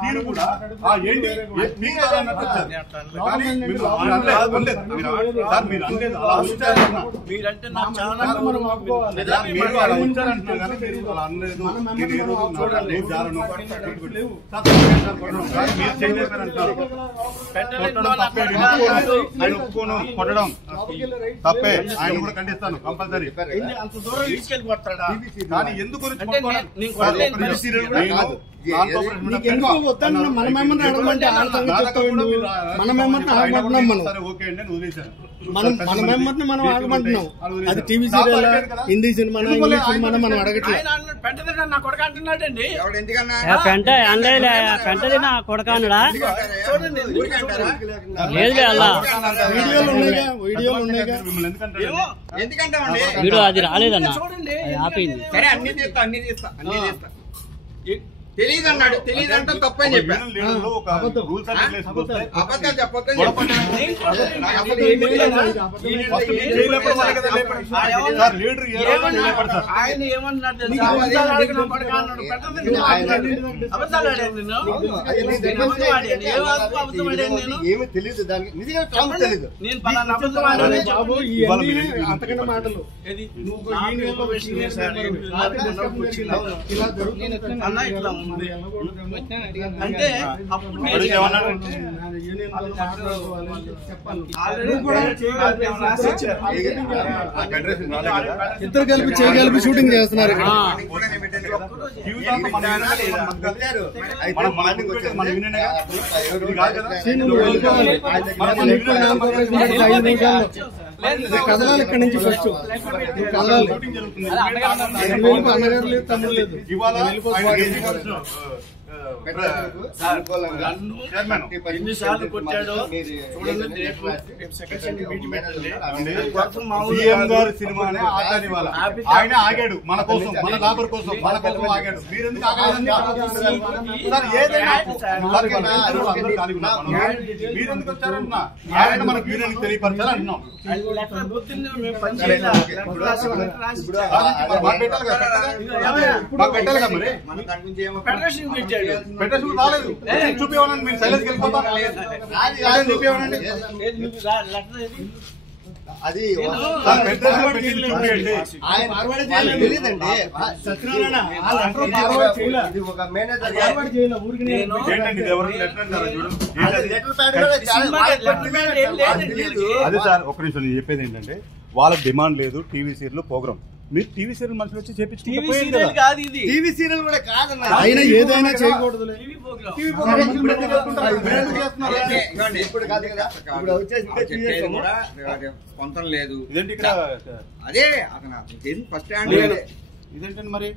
తీరు కూడా ఏంటి మీరంటే నాకు చాలా ఒప్పుకోను కొట్టడం తప్పే, ఆయన కూడా ఖండిస్తాను కంపల్సరీ. అంత దూరం తీసుకెళ్ళిపోతాడా? కానీ ఎందుకు మనమేమన్నా అడగమంటే మనమేమన్నా ఆగమంటున్నాం. మన మెంబర్ని మనం ఆగమంటున్నాం. అది TV serial, Hindi cinema, English cinema మనం అడగట్లేదు. నా కొడుకు అంటున్నాడండి. పెంటది నా కొడుకు అన్నాడా? వీడియోలు ఉన్నాయిగా. వీడియో అది రాలేదన్నా, ఆపింది. సరే అన్ని తీస్తా అన్ని తీస్తా అన్ని తీస్తా. తెలీదు అన్నాడు, తెలీదు అంటే తప్పని చెప్పాను. అబద్ధాలు చెప్పొద్దని ఆయన ఏమన్నాడు? ఏమి తెలియదు దానికి, నిజంగా తెలియదు. నేను పలానా అబద్ధం అంతకన్నా మాటలు అన్న ఇట్లా ఉంది అంటే అప్పుడు ఇద్దరు కలిపి చేయగలిపి షూటింగ్ చేస్తున్నారు. కదలాలి ఇక్కడి నుంచి, ఫస్ట్ కదలాలి. అన్నగారు లేదు, తమ్ముడు లేదు. ఎన్నిసార్లు కొట్టాడో సినిమానే ఆయన ఆగాడు మన కోసం, మన లాభర్ కోసం, మన కోసం ఆగాడు. మీరెందుకు మీరెందుకు వచ్చారంటున్నా? ఆయన మనకు యూనియన్ తెలియపరచాలి అంటున్నాం. పెట్టాలి కదా మరి. పెట్టేసి రాలేదు, చూపించమనండి. మీరు సైలెన్స్ వెళ్ళిపోతారు, చూపించమనండి. అది చూపించండి. తెలియదండి. ఒక మేనేజర్ అదే సార్, ఒక్క నిమిషం నేను చెప్పేది ఏంటంటే, వాళ్ళకి డిమాండ్ లేదు టీవీ సీరియల్ ప్రోగ్రామ్. మీరు టీవీ సీరియల్ మనుషులు వచ్చి చేపించుకుంటే టీవీ సీరియల్ కూడా కాదన్న, ఆయన ఏదైనా చేయకూడదు. ఇప్పుడు కాదు కదా, ఇప్పుడు వచ్చేసి పొంతం లేదు. ఇదేంటి ఇక్కడ? అదే అతను ఫస్ట్ హ్యాండ్ ఇదేంటండి మరి?